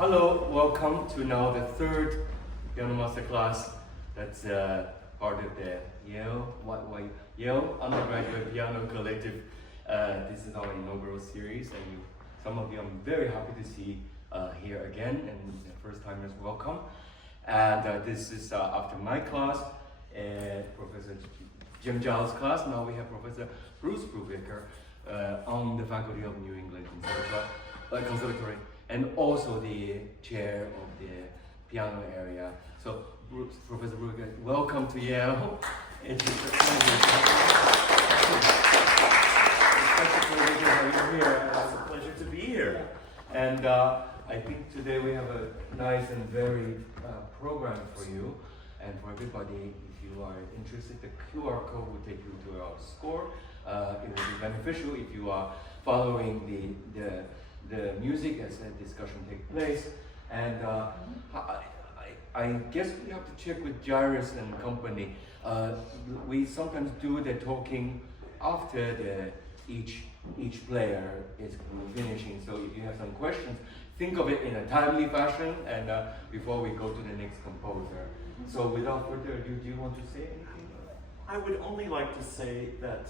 Hello, welcome to now the third piano masterclass. That's part of the Yale Undergraduate Piano Collective. This is our inaugural series, and some of you I'm very happy to see here again, and the first timers welcome. And this is after my class, Professor Jim Giles' class. Now we have Professor Bruce Brubaker on the faculty of New England Conservatory, and also the chair of the piano area. So, Bruce, Professor Brubaker, welcome to Yale. It's a pleasure to have you here. It's a pleasure to be here. And I think today we have a nice and varied program for you and for everybody. If you are interested, the QR code will take you to our score. It will be beneficial if you are following the music as the discussion takes place. And I guess we have to check with Jairus and company. We sometimes do the talking after each player is finishing. So if you have some questions, think of it in a timely fashion, and before we go to the next composer. So without further ado, do you want to say anything? I would only like to say that,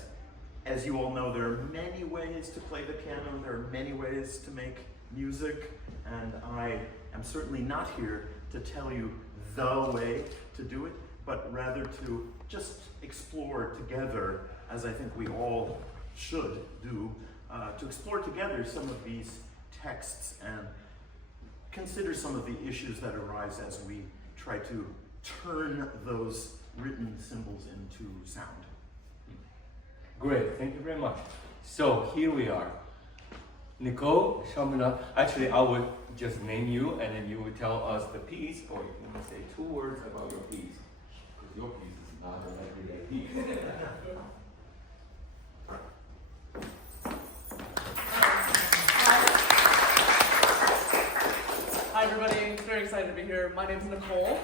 as you all know, there are many ways to play the piano, there are many ways to make music, and I am certainly not here to tell you the way to do it, but rather to just explore together, as I think we all should do, to explore together some of these texts and consider some of the issues that arise as we try to turn those written symbols into sound. Great, thank you very much. So here we are. Nicole Chaminade. Actually, I would just name you, and then you would tell us the piece, or you can say 2 words about your piece. Because your piece is not an everyday piece. Hi everybody, very excited to be here. My name is Nicole.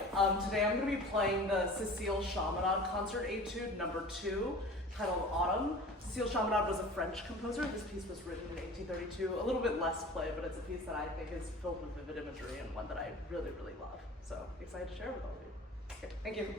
Today I'm going to be playing the Cécile Chaminade Concert Etude No. 2, titled Autumn. Cécile Chaminade was a French composer. This piece was written in 1832. A little bit less play, but it's a piece that I think is filled with vivid imagery and one that I really, really love. So excited to share with all of you. Okay, thank you.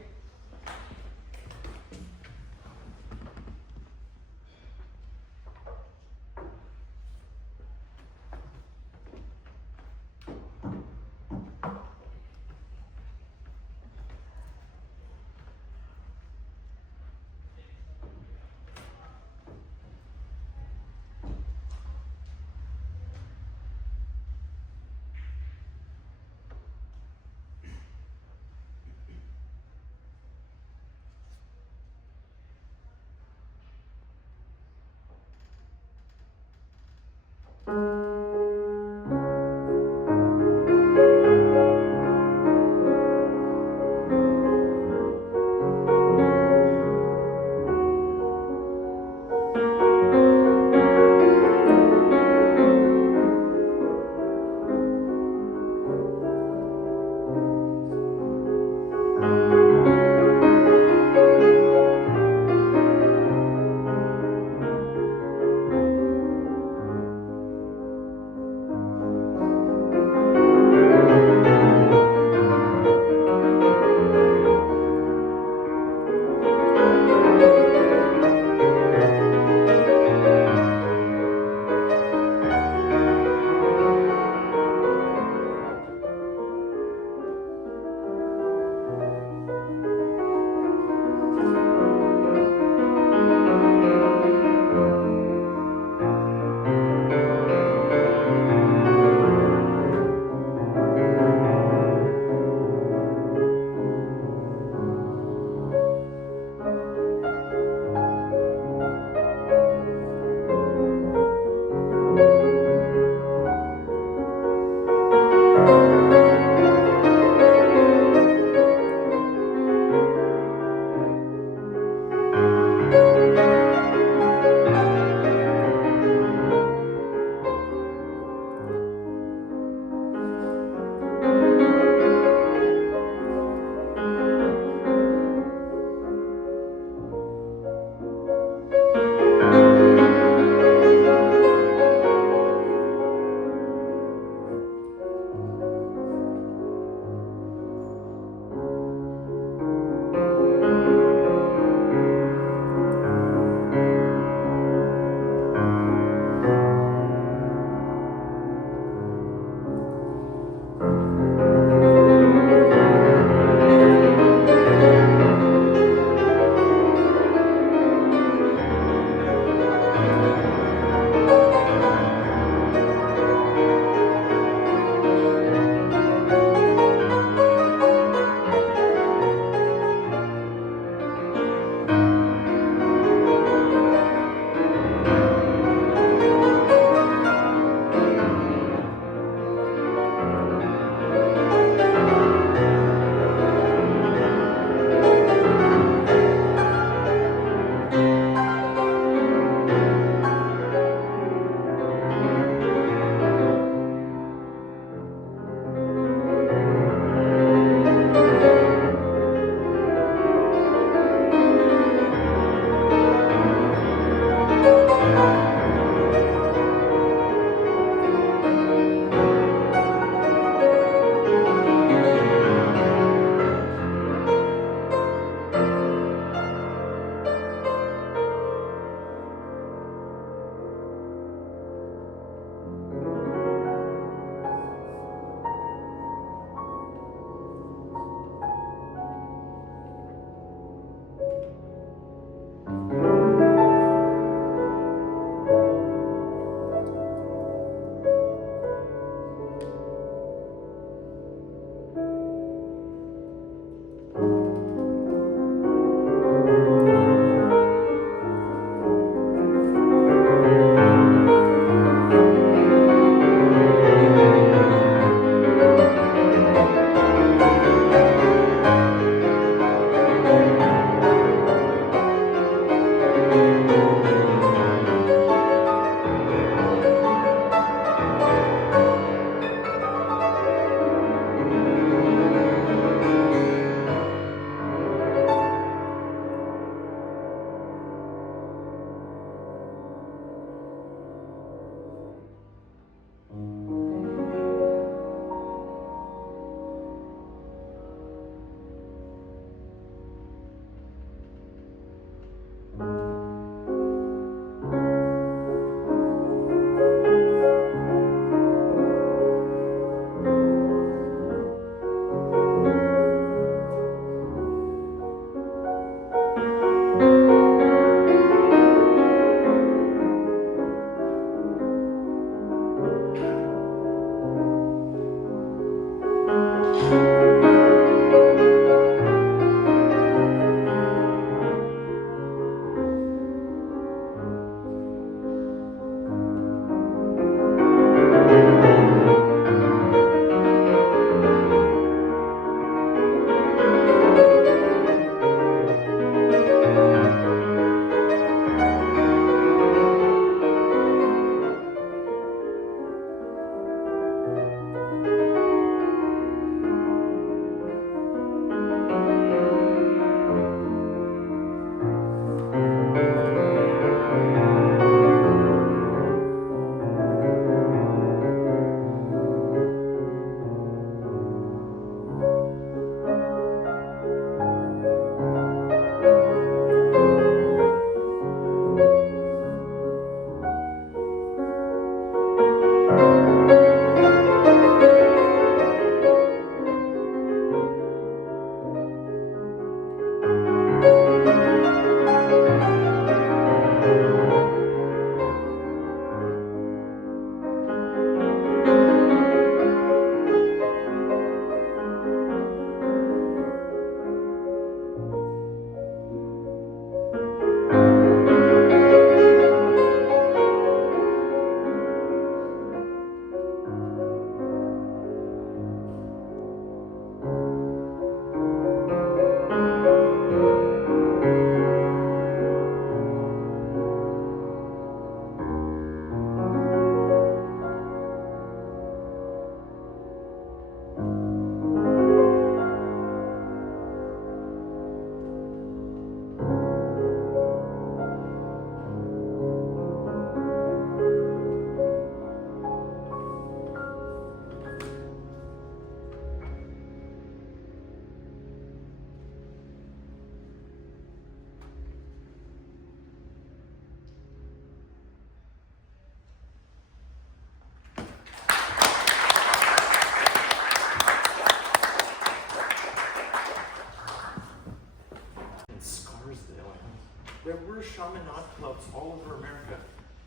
There were Chaminade clubs all over America.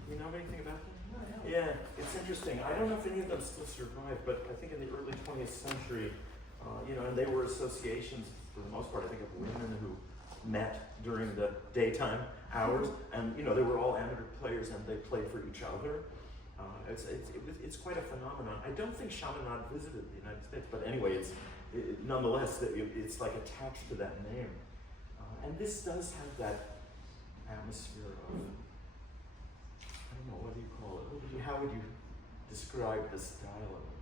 Do you know anything about them? Yeah, it's interesting. I don't know if any of them still survive, but I think in the early 20th century, and they were associations for the most part, I think, of women who met during the daytime hours, and they were all amateur players and they played for each other. It's quite a phenomenon. I don't think Chaminade visited the United States, but anyway, nonetheless, it's like attached to that name. And this does have that atmosphere of, I don't know, what do you call it? How would you describe the style of it?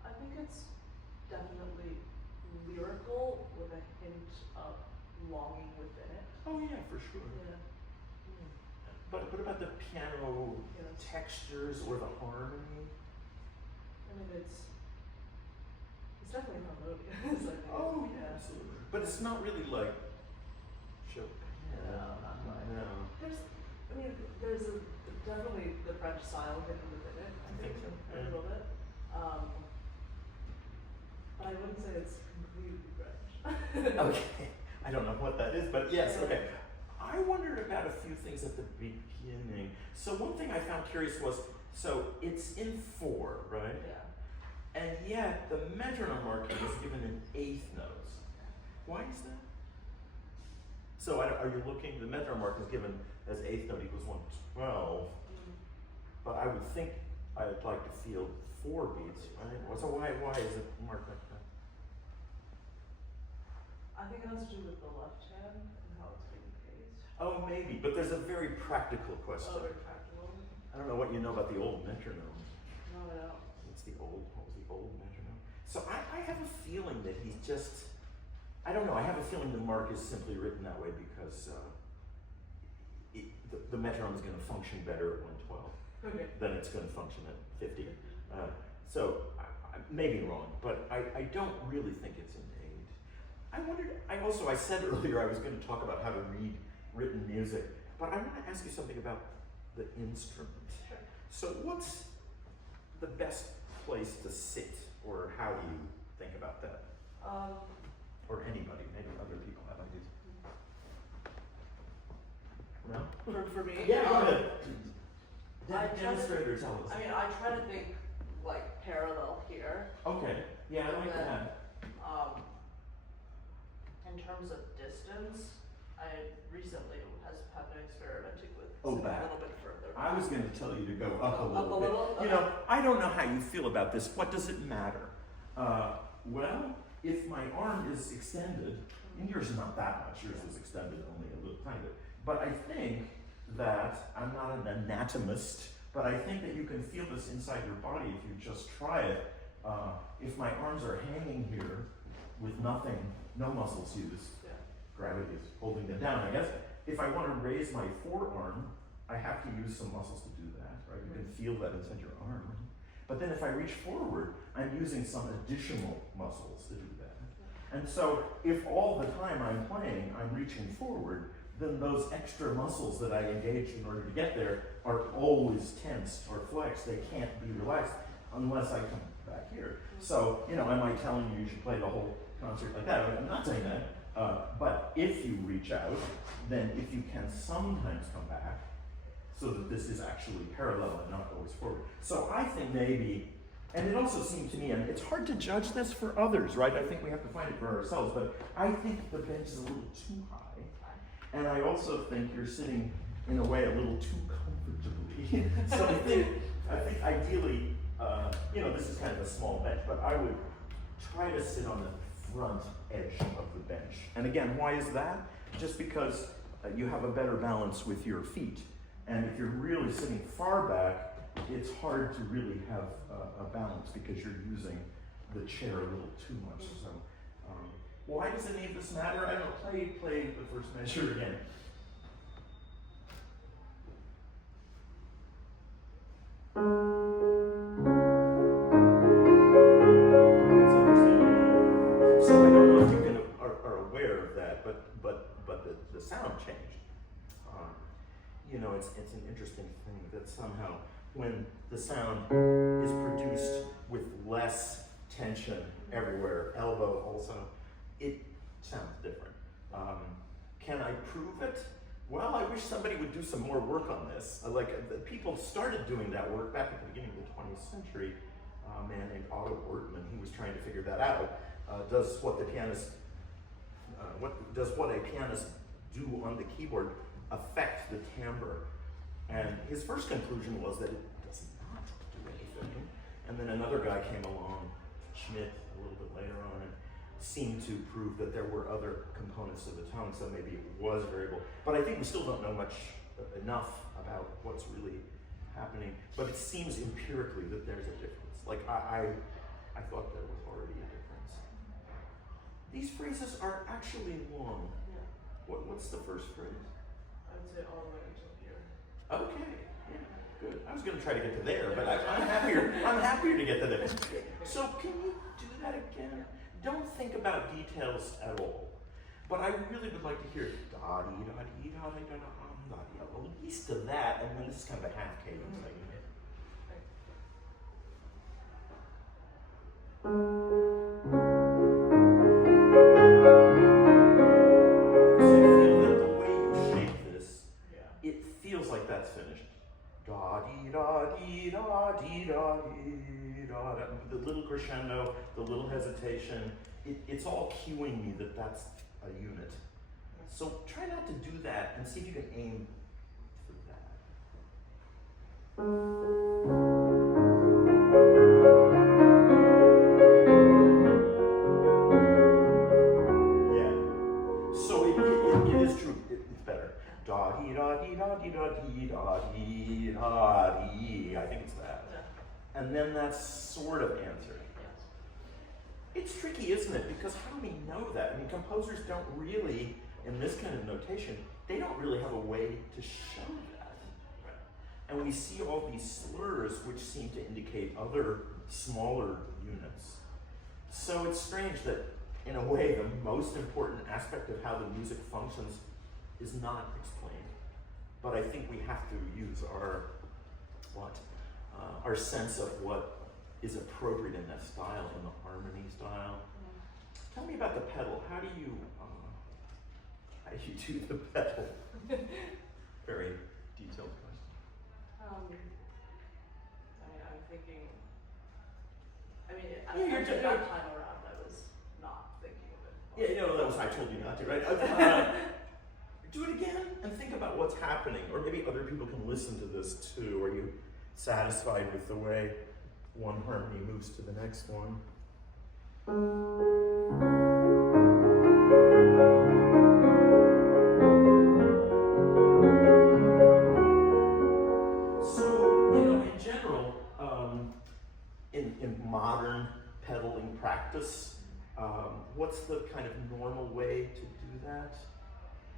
I think it's definitely lyrical with a hint of longing within it. Oh yeah, for sure. Yeah. But what about the piano textures or the harmony? I mean, it's definitely harmonious. I think. Oh, yeah, absolutely. But it's not really like Chopin. No, not quite. No. There's definitely the French style hidden within it. I think so. A little bit. But I wouldn't say it's completely French. Okay. I don't know what that is, but yes, okay. I wondered about a few things at the beginning. So one thing I found curious was, so it's in 4, right? Yeah. And yet the metronome marking is given in 8th notes. Why is that? So are you looking, the metronome marking is given as 8th note equals 112, but I would think I'd like to feel 4 beats, right? So why is it marked like that? I think it has to do with the left hand and how it's being paced. Oh, maybe, but there's a very practical question. Oh, very practical. I don't know what you know about the old metronome. No, I don't. What was the old metronome? So I have a feeling that he's just, I don't know, I have a feeling the mark is simply written that way because the metronome is going to function better at 112 than it's going to function at 50. So I may be wrong, but I don't really think it's in 8. I wondered, I said earlier I was going to talk about how to read written music, but I want to ask you something about the instrument. Sure. So what's the best place to sit, or how do you think about that? Or anybody, maybe other people have ideas. No? For me? Yeah, go ahead. I try to- Demonstrator, tell us. I mean, I try to think like parallel here. Okay, yeah, I like And then, that. In terms of distance, I recently have been experimenting with Oh, sitting back. a little bit further. I was going to tell you to go up a little bit. little? You know, I don't know how you feel about this. What does it matter? Well, if my arm is extended, and yours is not that much, yours is extended only a little tiny bit, but I think that, I'm not an anatomist, but I think that you can feel this inside your body if you just try it. If my arms are hanging here with nothing, no muscles used, gravity is holding them down, I guess. If I want to raise my forearm, I have to use some muscles to do that, right? You can feel that inside your arm. But then if I reach forward, I'm using some additional muscles to do that. And so if all the time I'm playing, I'm reaching forward, then those extra muscles that I engage in order to get there are always tensed or flexed. They can't be relaxed unless I come back here. So, you know, am I telling you should play the whole concert like that? I'm not saying that. But if you reach out, then if you can sometimes come back, so that this is actually parallel and not always forward. So I think maybe, and it also seemed to me, and it's hard to judge this for others, right? I think we have to find it for ourselves, but I think the bench is a little too high. And I also think you're sitting in a way a little too comfortably. So I think ideally, you know, this is kind of a small bench, but I would try to sit on the front edge of the bench. And again, why is that? Just because you have a better balance with your feet. And if you're really sitting far back, it's hard to really have a balance because you're using the chair a little too much. So, why does any of this matter? I don't know. Play the first measure again. So I don't know if you are aware of that, but the sound changed. You know, it's an interesting thing that somehow when the sound is produced with less tension everywhere, elbow also, it sounds different. Can I prove it? Well, I wish somebody would do some more work on this. People started doing that work back at the beginning of the 20th century. A man named Otto Ortmann, he was trying to figure that out. Does what a pianist do on the keyboard affect the timbre? And his first conclusion was that it does not do anything. And then another guy came along, Schmidt, a little bit later on, and seemed to prove that there were other components of the tone, so maybe it was variable. But I think we still don't know enough about what's really happening. But it seems empirically that there's a difference. Like I thought there was already a difference. These phrases are actually long. Yeah. What's the first phrase? I would say all the way until here. Okay, yeah, good. I was going to try to get to there, but I'm happier to get to there. So can you do that again? Don't think about details at all. But I really would like to hear da-dee-da-dee-da-dee-da-da-da-da-dee, at least to that, and then this is kind of a half cadence. Mm-hmm. Like that's finished. Da dee da dee da dee da dee da. The little crescendo, the little hesitation, it's all cueing me that that's a unit. So try not to do that and see if you can aim for that. Yeah. So it is true. It's better. Da dee da dee da dee da dee da dee da dee. I think it's that. Yeah. And then that's sort of answered. Yes. It's tricky, isn't it? Because how do we know that? I mean, composers don't really, in this kind of notation, they don't really have a way to show that. Right. And we see all these slurs which seem to indicate other smaller units. So it's strange that, in a way, the most important aspect of how the music functions is not explained, but I think we have to use our sense of what is appropriate in that style, in the harmony style. Tell me about the pedal. How do you do the pedal? Very detailed question. I'm thinking. I mean, I Yeah, you're that time around, I was not thinking of it. Yeah, you know, that was I told you not to, right? Do it again and think about what's happening, or maybe other people can listen to this too. Are you satisfied with the way one harmony moves to the next one? So, you know, in general, in modern pedaling practice, what's the kind of normal way to do that?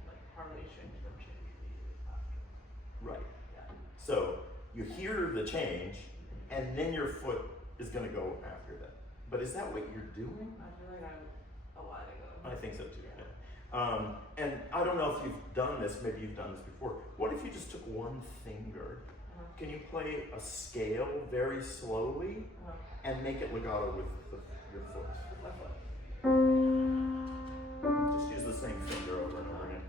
Like harmony change, then change immediately after. Right. Yeah. So you hear the change, and then your foot is going to go after that. But is that what you're doing? I feel like I'm aligning them. I think so too. Yeah. And I don't know if you've done this. Maybe you've done this before. What if you just took one finger? Can you play a scale very slowly and make it legato with your foot? My foot. Just use the same finger over and over again.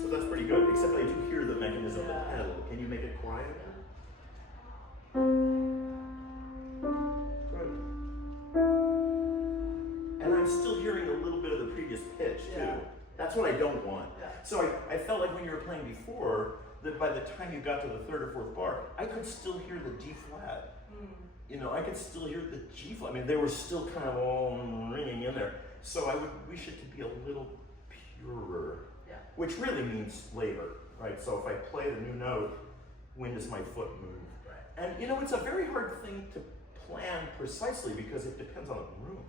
So that's pretty good, except I do hear the mechanism of the pedal. Can you make it quiet? Good. And I'm still hearing a little bit of the previous pitch too. Yeah. That's what I don't want. Yeah. So I felt like when you were playing before, that by the time you got to the third or fourth bar, I could still hear the D flat. You know, I could still hear the G flat. I mean, they were still kind of all ringing in there. So I would wish it to be a little purer, which really means labor, right? So if I play the new note, when does my foot move? Right. And you know, it's a very hard thing to plan precisely because it depends on the room.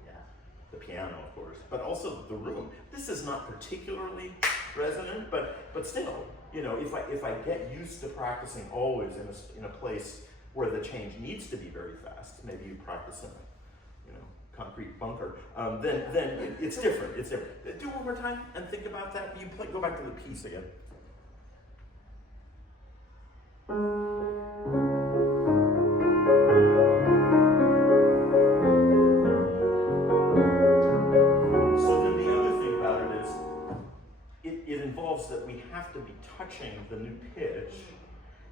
The piano, of course, but also the room. This is not particularly resonant, but still, you know, if I get used to practicing always in a place where the change needs to be very fast, maybe you practice in a, you know, concrete bunker, then it's different. It's different. Do it one more time and think about that. You go back to the piece again. That we have to be touching the new pitch,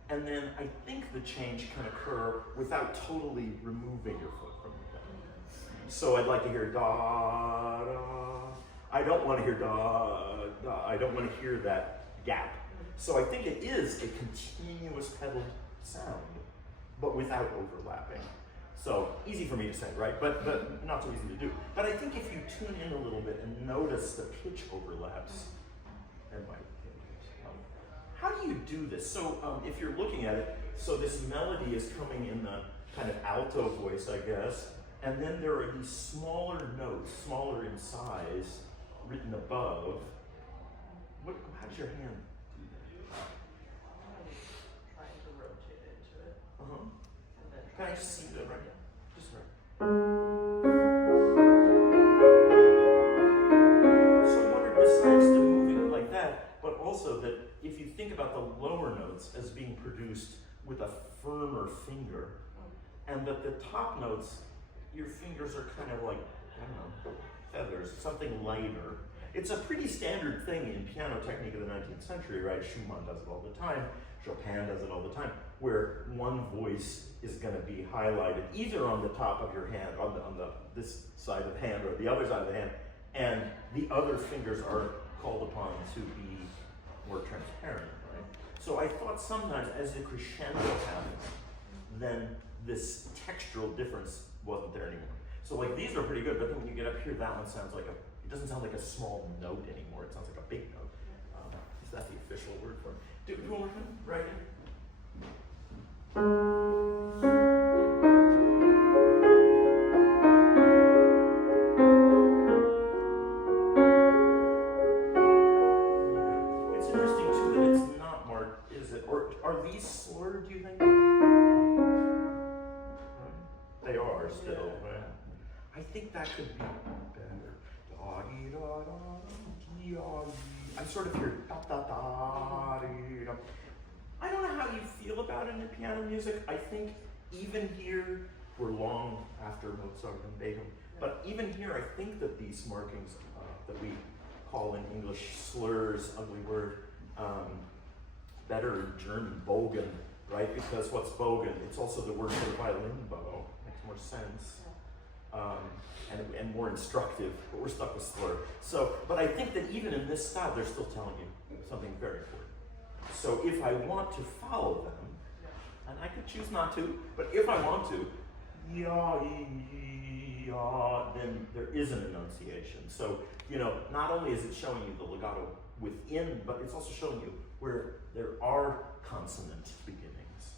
and then I think the change can occur without totally removing your foot from the pedal. So I'd like to hear da da. I don't want to hear da da. I don't want to hear that gap. So I think it is a continuous pedal sound, but without overlapping. So easy for me to say, right? But not so easy to do. But I think if you tune in a little bit and notice the pitch overlaps. How do you do this? So if you're looking at it, so this melody is coming in the kind of alto voice, I guess, and then there are these smaller notes, smaller in size, written above. How does your hand do that? I'm trying to rotate into it. And then Can I just see that right now? Just right. So I wonder, besides the moving like that, but also that if you think about the lower notes as being produced with a firmer finger, and that the top notes, your fingers are kind of like, I don't know, feathers, something lighter. It's a pretty standard thing in piano technique of the 19th century, right? Schumann does it all the time, Chopin does it all the time, where one voice is going to be highlighted either on the top of your hand, on this side of the hand, or the other side of the hand, and the other fingers are called upon to be more transparent, right? So I thought sometimes as the crescendo happens, then this textural difference wasn't there anymore. So like these are pretty good, but then when you get up here, that one sounds like it doesn't sound like a small note anymore. It sounds like a big note. Is that the official word for it? Do one more time, right in. It's interesting too that it's not marked, is it? Or are these slurred, do you think? They are still, right? I think that could be better. I sort of hear da da da. I don't know how you feel about it in piano music. I think even here, we're long after Mozart and Beethoven, but even here, I think that these markings that we call in English slurs, ugly word, better in German, Bogen, right? Because what's bogan? It's also the word for the violin bow. Makes more sense. And more instructive, but we're stuck with slur. So, but I think that even in this style, they're still telling you something very important. So if I want to follow them, and I could choose not to, but if I want to, then there is an enunciation. So, not only is it showing you the legato within, but it's also showing you where there are consonant beginnings.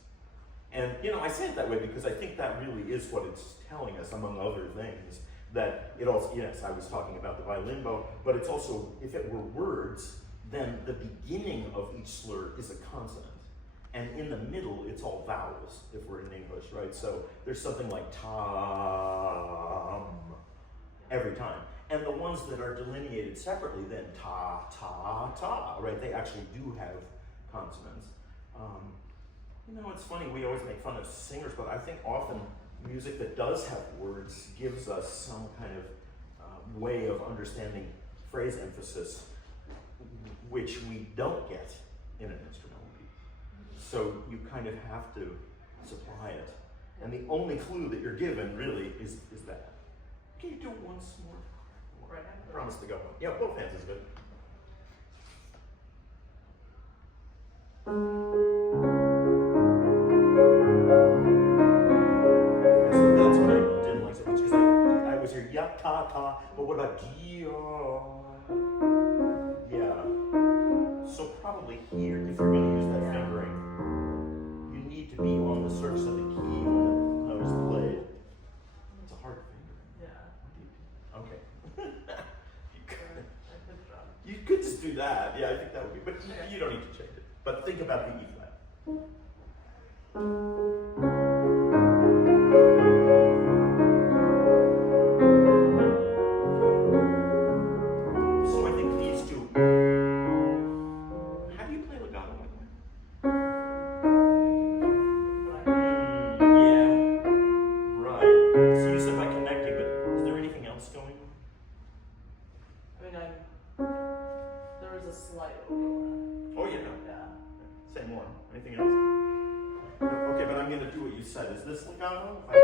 And, I say it that way because I think that really is what it's telling us, among other things, that it also, yes, I was talking about the violin bow, but it's also, if it were words, then the beginning of each slur is a consonant. And in the middle, it's all vowels, if we're in English, right? So there's something like tam every time. And the ones that are delineated separately, then ta, ta, ta, right? They actually do have consonants. It's funny, we always make fun of singers, but I think often music that does have words gives us some kind of way of understanding phrase emphasis, which we don't get in an instrumental piece. So you kind of have to supply it. And the only clue that you're given really is that. Can you do it once more? Right. I promise to go home. Yeah, both hands is good. That's what I didn't like so much, because I was here ya ta ta, but what about ya? Yeah. So probably here, if you're going to use that fingering, you need to be on the surface of the key when the note is played. It's a hard fingering. Yeah. Okay. You could just do that. Yeah, I think that would be, but you don't need to change it. But think about the E flat. So I think these two. How do you play legato, by the way? Yeah. Right. So you said by connecting, but is there anything else going on? There is a slight overlap. Oh, yeah. Yeah. Say more. Anything else? Okay, but I'm going to do what you said. Is this legato? Why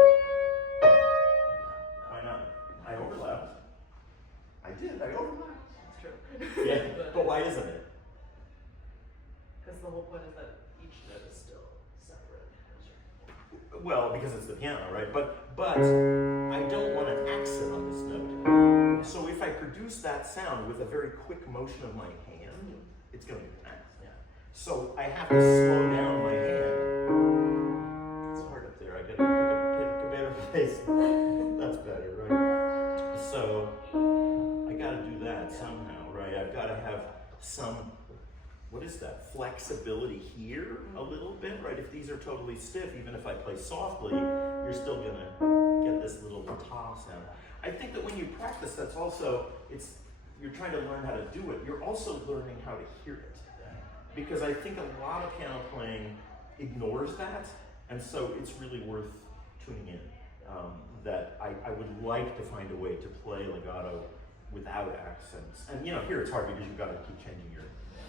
not? I overlapped. I did. I overlapped. That's true. Yeah, but why isn't it? Because the whole point is that each note is still separate. Well, because it's the piano, right? But I don't want an accent on this note. So if I produce that sound with a very quick motion of my hand, it's going to be an accent. So I have to slow down my hand. It's hard up there. I gotta pick a better place. That's better, right? So I gotta do that somehow, right? I've gotta have some, what is that? Flexibility here a little bit, right? If these are totally stiff, even if I play softly, you're still gonna get this little ta sound. I think that when you practice, that's also, you're trying to learn how to do it. You're also learning how to hear it. Because I think a lot of piano playing ignores that, and so it's really worth tuning in. That I would like to find a way to play legato without accents. And here it's hard because you've got to keep changing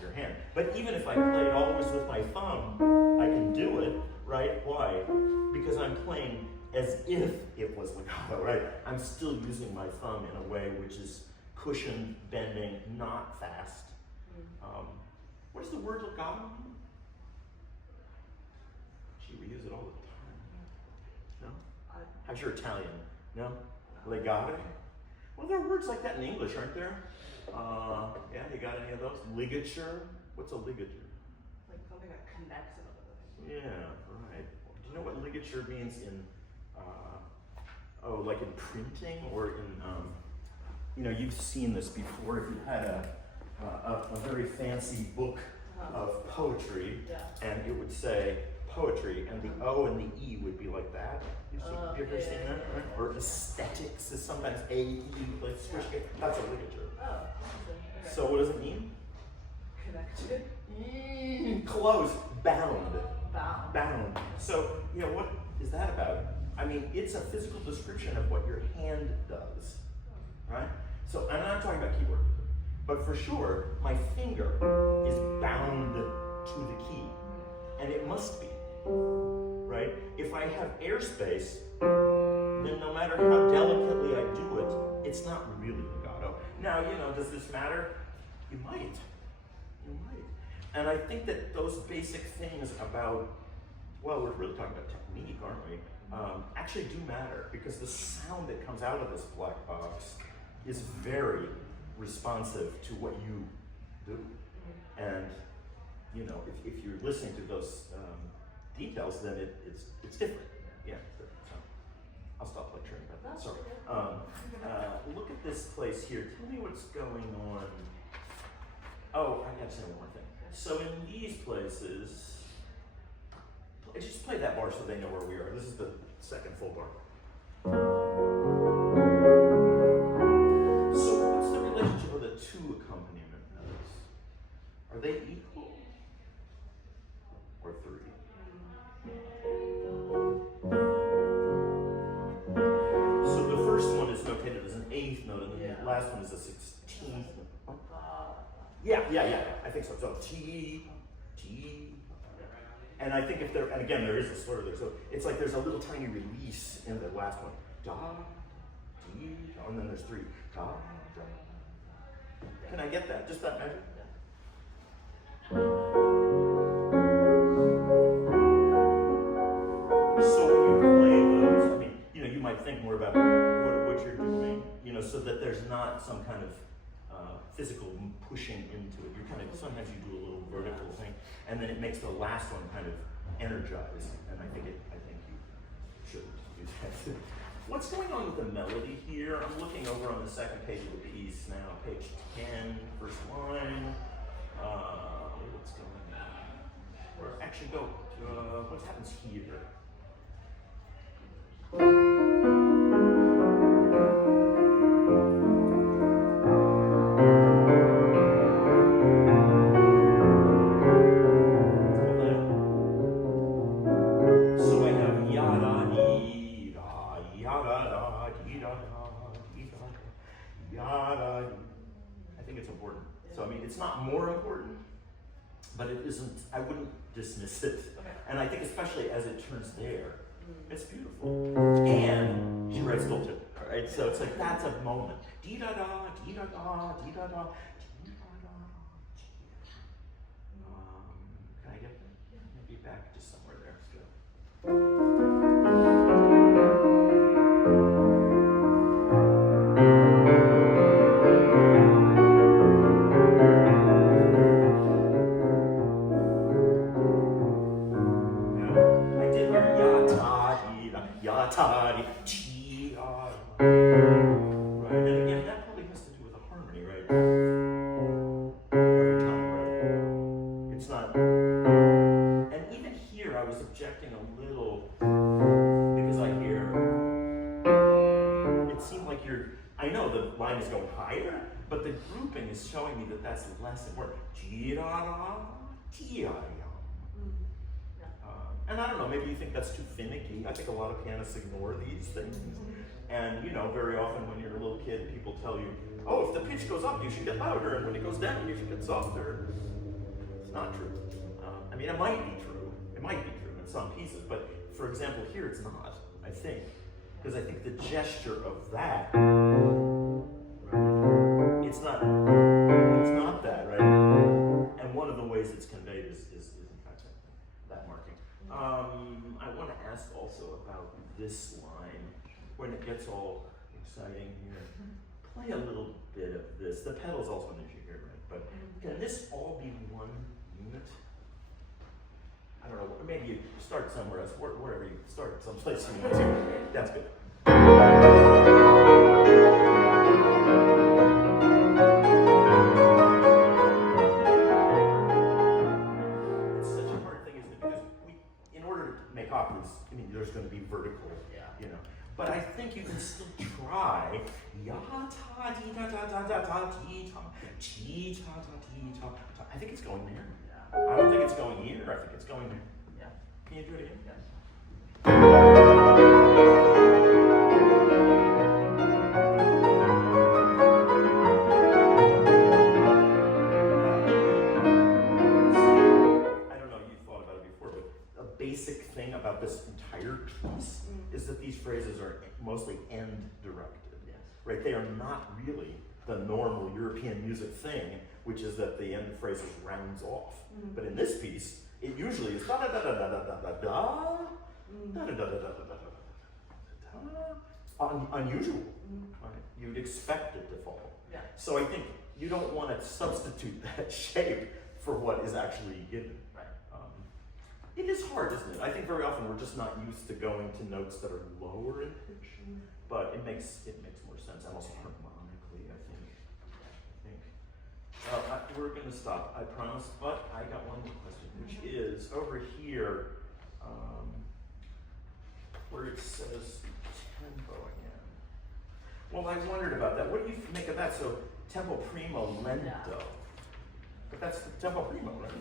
your hand. But even if I play it always with my thumb, I can do it, right? Why? Because I'm playing as if it was legato, right? I'm still using my thumb in a way which is cushioned, bending, not fast. What does the word legato mean? Gee, we use it all the time. No? How's your Italian? No? Legare? Well, there are words like that in English, aren't there? Yeah, you got any of those? Ligature? What's a ligature? Like something that connects another thing. Yeah, right. Do you know what ligature means in, like in printing or in, you've seen this before if you had a very fancy book of poetry, and it would say poetry, and the O and the E would be like that. Have you ever seen that? Right? Or aesthetics is sometimes A-E, like switch. That's a ligature. Oh, okay. So what does it mean? Connected? Close. Bound. Bound. So, what is that about? I mean, it's a physical description of what your hand does, right? So, I'm not talking about keyboard music, but for sure, my finger is bound to the key, and it must be, right? If I have airspace, then no matter how delicately I do it, it's not really legato. Now, you know, does this matter? You might. You might. And I think that those basic things about, well, we're really talking about technique, aren't we? Actually do matter, because the sound that comes out of this black box is very responsive to what you do. And, you know, if you're listening to those details, then it's different. Yeah, so I'll stop lecturing about that. Sorry. Look at this place here. Tell me what's going on. Oh, I gotta say one more thing. So in these places, just play that bar so they know where we are. This is the second full bar. So what's the relationship of the two accompaniment notes? Are they equal? Or three? So the first one is notated as an eighth note, and the last one is a 16th note. Yeah, I think so. So T, and I think if there, and again, there is a slur there, so it's like there's a little tiny release in the last one. Da, D, and then there's three. Da, da. Can I get that? Just that measure? So when you play those, I mean, you know, you might think more about what you're doing, you know, so that there's not some kind of physical pushing into it. You're kind of, sometimes you do a little vertical thing, and then it makes the last one kind of energize, and I think you should do that. What's going on with the melody here? I'm looking over on the second page of the piece now, page 10, first line. What's going on? Or actually go to, what happens here? It's not more important, but it isn't, I wouldn't dismiss it. Okay. And I think especially as it turns there, it's beautiful. And she writes dolce, right? So it's like, that's a moment. Dee-da-da, dee-da-da, dee-da-da, dee-da-da. Can I get maybe back to somewhere there? Let's go. Is showing me that that's less important. And I don't know, maybe you think that's too finicky. I think a lot of pianists ignore these things. And you know, very often when you're a little kid, people tell you, oh, if the pitch goes up, you should get louder, and when it goes down, you should get softer. It's not true. I mean, it might be true. It might be true in some pieces, but for example, here it's not, I think. Because I think the gesture of that, it's not that, right? And one of the ways it's conveyed is in fact that marking. I want to ask also about this line, when it gets all exciting here. Play a little bit of this. The pedals also need you here, right? But can this all be one unit? I don't know, maybe you start somewhere else, wherever you start, someplace you want to. That's good. Operas, I mean, there's going to be vertical, you know. But I think you can still try. I think it's going there. I don't think it's going here. I think it's going there. Yeah. Can you do it again? Yes. Basic about this entire piece is that these phrases are mostly end directed. Yes. Right? They are not really the normal European music thing, which is that the end phrases rounds off. But in this piece, it usually is da da da da da da da da da da da da da da da da. Unusual. Right? You'd expect it to follow. Yeah. So I think you don't want to substitute that shape for what is actually given. Right. It is hard, isn't it? I think very often we're just not used to going to notes that are lower in pitch, but it makes more sense, and also harmonically, I think. We're going to stop, I promise, but I got one more question, which is over here, where it says tempo again. Well, I wondered about that. What do you make of that? So tempo primo lento, but that's the tempo primo, right?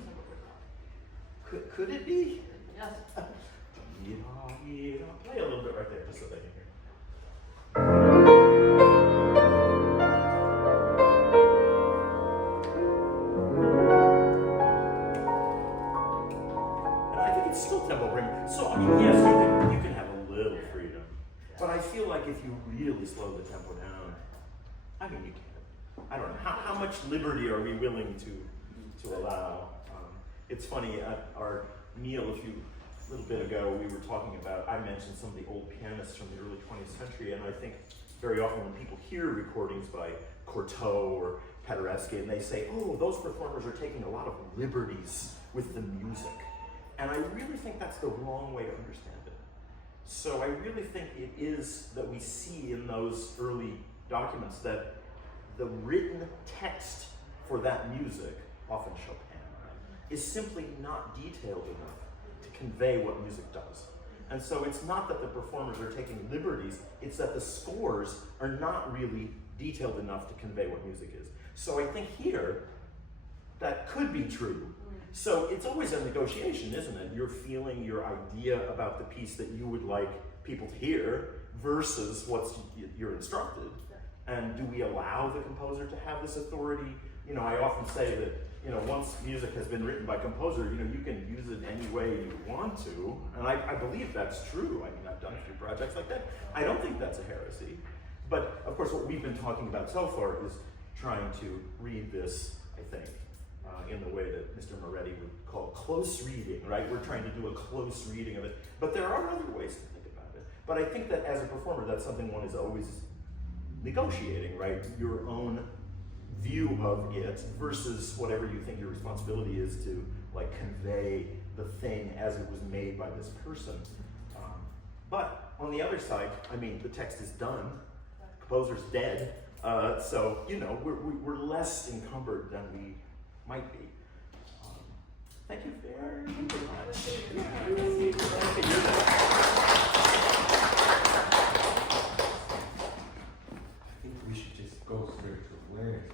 Could it be? Yes. Play a little bit right there, just so they can hear. And I think it's still tempo primo. So I mean, yes, you can have a little freedom, but I feel like if you really slow the tempo down, I mean, you can. I don't know how much liberty are we willing to allow. It's funny, at our meal a little bit ago, we were talking about, I mentioned some of the old pianists from the early 20th century, and I think very often when people hear recordings by Cortot or Paderewski, and they say, oh, those performers are taking a lot of liberties with the music. And I really think that's the wrong way to understand it. So I really think it is that we see in those early documents that the written text for that music, often Chopin, is simply not detailed enough to convey what music does. And so it's not that the performers are taking liberties, it's that the scores are not really detailed enough to convey what music is. So I think here, that could be true. So it's always a negotiation, isn't it? You're feeling your idea about the piece that you would like people to hear versus what you're instructed. And do we allow the composer to have this authority? You know, I often say that, you know, once music has been written by composer, you know, you can use it any way you want to, and I believe that's true. I mean, I've done a few projects like that. I don't think that's a heresy. But, of course, what we've been talking about so far is trying to read this, I think, in the way that Mr. Moretti would call close reading, right? We're trying to do a close reading of it. But there are other ways to think about it. But I think that as a performer, that's something one is always negotiating, right? Your own view of it versus whatever you think your responsibility is to like convey the thing as it was made by this person. But on the other side, I mean, the text is done, composer's dead, so you know we're less encumbered than we might be. Thank you very much. Yeah, really glad to hear that. I think we should just go straight to where is it?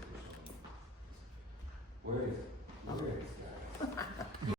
Where is it?